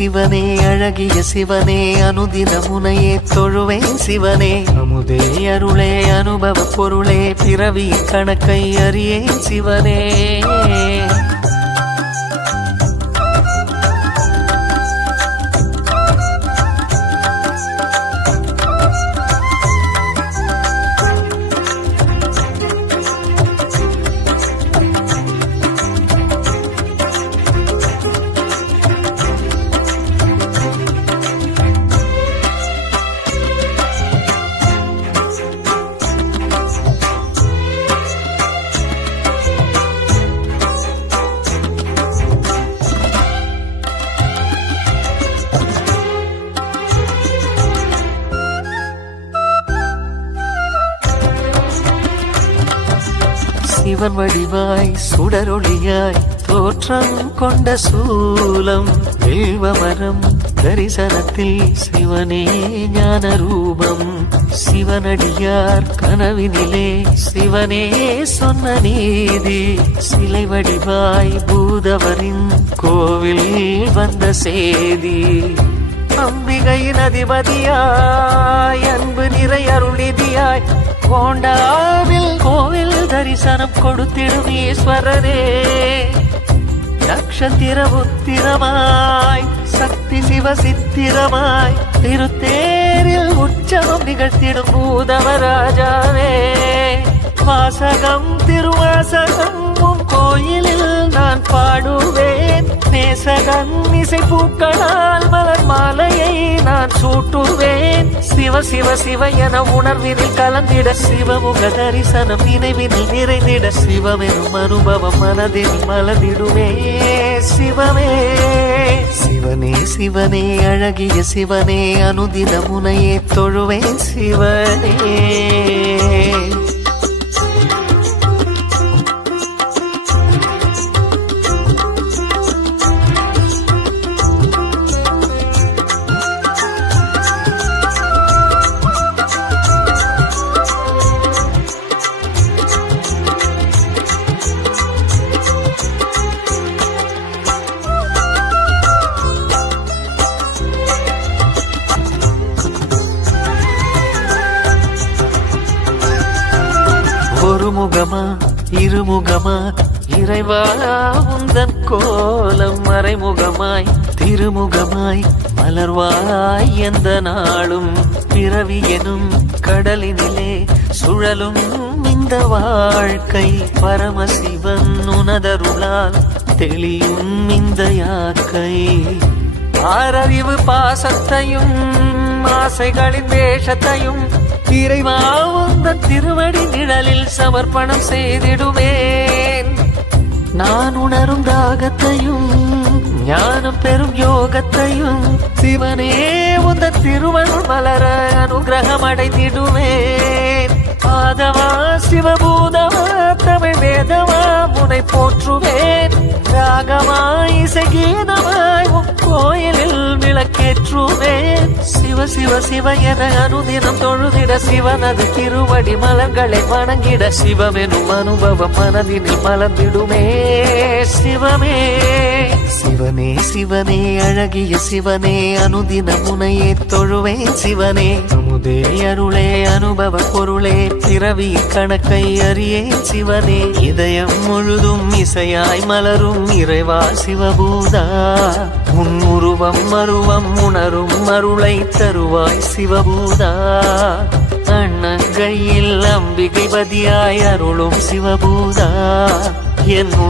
சிவனே அழகிய சிவனே அனுதின முனையே தொழுவேன் சிவனே. அமுதே. அருளே அனுபவ பொருளே பிறவி கணக்கை அறியேன் சிவனே. சிவன் வடிவாய் சுடரொளியாய் தோற்றம் கொண்ட சூலம் வில்வமரம் தரிசனத்தில் சிவனே ஞான ரூபம் சிவனடியார் கனவினிலே சிவனே சொன்ன நீதி. சிலை வடிவாய் பூதவரின் கோவில் வந்த செய்தி அம்பிகையின் அதிபதியாய் அன்பு நிறை அருளிதியாய் கோண்டாவில் கோவில் தரிசனம் கொடுத்திடும் ஈஸ்வரரே நட்சத்திர உத்திரமாய் சக்தி சிவ சித்திரமாய் திருத்தேரில் உற்சவம் நிகழ்த்திடும் பூதவராஜாவே வாசகம் திருவாசகம் உன் கோயிலில் நேசகன் இசை பூக்களால் மலர் மாலையை நான் சூட்டுவேன். சிவ சிவ சிவ என உணர்வினில் கலந்திட சிவமுக தரிசனம் நினைவினில் நிறைந்திட சிவமெனும் அனுபவம் மனதில் மலர்ந்திடுவே சிவமே சிவனே சிவனே அழகிய சிவனே அனுதின முனையே தொழுவேன். சிவனே. ஒரு முகமா இருமுகமா இறைவா உந்தன் கோலம் மறைமுகமாய் திருமுகமாய் மலர்வாய் எந்த நாளும் பிறவி எனும் கடலினிலே சுழலும் இந்த வாழ்க்கை பரமசிவன் உனதருளால் தெளியும் இந்த யாக்கை. ஆறறிவு பாசத்தையும் ஆசைகளின் வேஷத்தையும் இறைவா உந்தன் திருவடி நிழலில் சமர்ப்பணம் செய்திடுவேன். நான் உணரும் தாகத்தையும் ஞானம் பெறும் யோகத்தையும் சிவனே உந்த திருவருள் மலர அனுகிரகம் அடைந்திடுவேன். பாதவா சிவபூதவா விளக்கேற்றுவேன் சிவ சிவ சிவ என அனுதினம் தொழுதிட சிவனது திருவடி மலர்களை வணங்கிட சிவமெனும் அனுபவம் மனதினில் மலர்ந்திடுமே. சிவமே சிவனே சிவனே அழகிய சிவனே அனுதின முனையே தொழுவேன் சிவனே அமுதே. அருளே அனுபவ பொருளே பிறவி கணக்கை அறியேன் சிவனே இதயம் முழுதும் இசையாய் மலரும் இறைவா சிவபூதா. உருவம் மருவம் உணரும் மருளை தருவாய் சிவபூதா. அண்ணங்கையில் அம்பிகை பதியாய் அருளும் சிவபூதா. என்